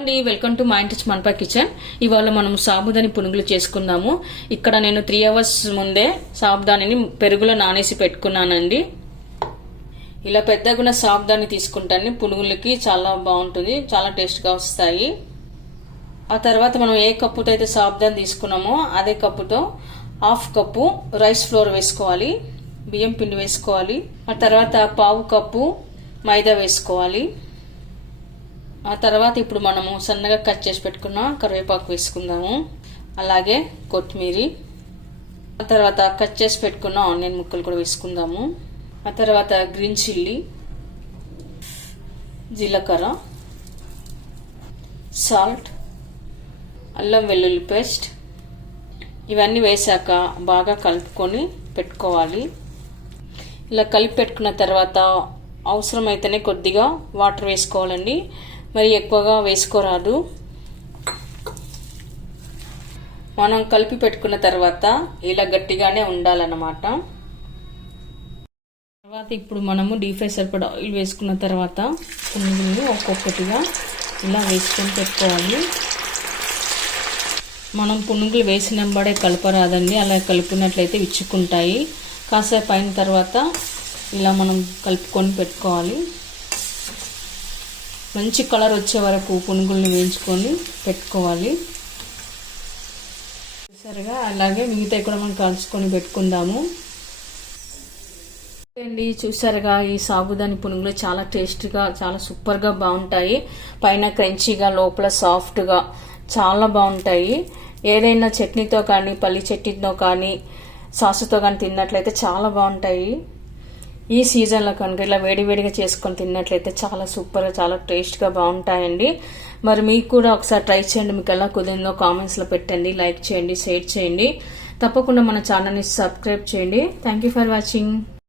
అండి, welcome to మా ఇంటి మన్పా కిచెన్. ఇవాళ మనం సాబుదాని పునుగులు చేసుకుందాము. ఇక్కడ నేను 3 hours ముందే సాబుదానిని పెరుగులో నానేసి పెట్టుకున్నానండి. ఇలా పెద్దగున్న సాబుదాని తీసుకుంటాను, పునుగులకి చాలా బాగుంటుంది, చాలా టేస్ట్గా వస్తాయి. ఆ తర్వాత మనం ఏ కప్పుతో అయితే సాబుదాని తీసుకున్నామో అదే కప్పుతో 1/2 కప్పు రైస్ ఫ్లోర్ వేసుకోవాలి, బియ్యం పిండి వేసుకోవాలి. ఆ తర్వాత 1/4 కప్పు మైదా వేసుకోవాలి. ఆ తర్వాత ఇప్పుడు మనము సన్నగా కట్ చేసి పెట్టుకున్న కరివేపాకు వేసుకుందాము, అలాగే కొత్తిమీర. ఆ తర్వాత కట్ చేసి పెట్టుకున్న ఆనియన్ ముక్కలు కూడా వేసుకుందాము. ఆ తర్వాత గ్రీన్ చిల్లీ, జీలకర్ర, సాల్ట్, అల్లం వెల్లుల్లి పేస్ట్ ఇవన్నీ వేసాక బాగా కలుపుకొని పెట్టుకోవాలి. ఇలా కలిపి పెట్టుకున్న తర్వాత అవసరమైతేనే కొద్దిగా వాటర్ వేసుకోవాలండి, మరి ఎక్కువగా వేసుకోరాదు. మనం కలిపి పెట్టుకున్న తర్వాత ఇలా గట్టిగానే ఉండాలన్నమాట. తర్వాత ఇప్పుడు మనము డీప్ ఫ్రై సరిపడా ఆయిల్ వేసుకున్న తర్వాత పునుగులు ఒక్కొక్కటిగా ఇలా వేసుకొని పెట్టుకోవాలి. మనం పునుగులు వేసినంబడే కలపరాదండి, అలా కలిపినట్లయితే విచ్చుకుంటాయి. కాసేపు అయిన తర్వాత ఇలా మనం కలుపుకొని పెట్టుకోవాలి. మంచి కలర్ వచ్చే వరకు పునుగుల్ని వేయించుకొని పెట్టుకోవాలి. సరిగా అలాగే మిగతా కూడా మనం కలుసుకొని పెట్టుకుందాము అండి. చూసారుగా, ఈ సాబుదాని పునుగులు చాలా టేస్ట్గా, చాలా సూపర్గా బాగుంటాయి. పైన క్రంచీగా, లోపల సాఫ్ట్గా చాలా బాగుంటాయి. ఏదైనా చట్నీతో కానీ, పల్లి చట్నీతో కానీ, సాసుతో కానీ తిన్నట్లయితే చాలా బాగుంటాయి. ఈ సీజన్లో కనుక ఇలా వేడివేడిగా చేసుకొని తిన్నట్లయితే చాలా సూపర్గా, చాలా టేస్ట్గా బాగుంటాయండి. మరి మీకు కూడా ఒకసారి ట్రై చేయండి. మీకు ఎలా కుదిరిందో కామెంట్స్లో పెట్టండి, లైక్ చేయండి, షేర్ చేయండి. తప్పకుండా మన ఛానల్ని సబ్స్క్రైబ్ చేయండి. Thank you for watching.